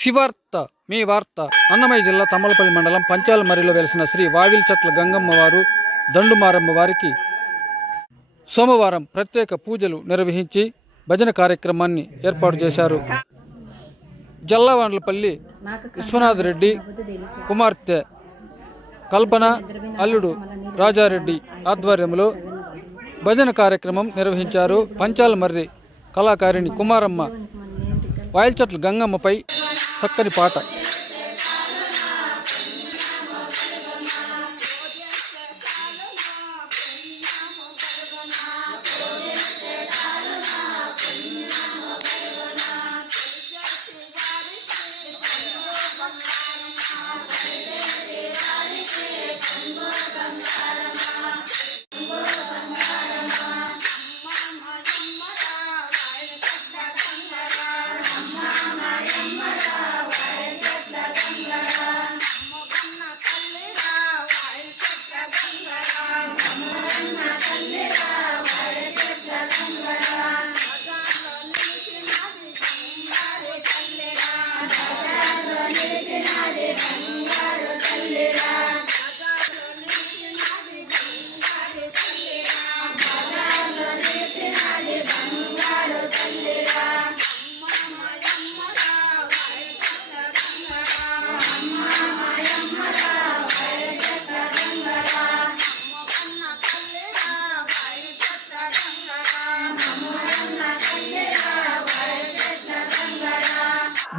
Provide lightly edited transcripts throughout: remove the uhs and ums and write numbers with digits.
శివార్త మీ వార్త. అన్నమయ్య జిల్లా తమ్మలపల్లి మండలం పంచాలమర్రిలో వెలిసిన శ్రీ వావిల్చట్ల గంగమ్మ వారు దండుమారమ్మ వారికి సోమవారం ప్రత్యేక పూజలు నిర్వహించి భజన కార్యక్రమాన్ని ఏర్పాటు చేశారు. జల్లవాండ్లపల్లి విశ్వనాథ్ రెడ్డి కుమార్తె కల్పన, అల్లుడు రాజారెడ్డి ఆధ్వర్యంలో భజన కార్యక్రమం నిర్వహించారు. పంచాలమర్రి కళాకారిణి కుమారమ్మ వాయిల్చట్ల గంగమ్మపై చక్కని పాట.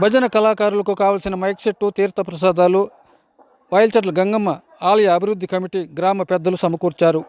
భజన కళాకారులకు కావలసిన మైక్ సెట్టు, తీర్థ ప్రసాదాలు వాయిల్చట్ల గంగమ్మ ఆలయ అభివృద్ధి కమిటీ గ్రామ పెద్దలు సమకూర్చారు.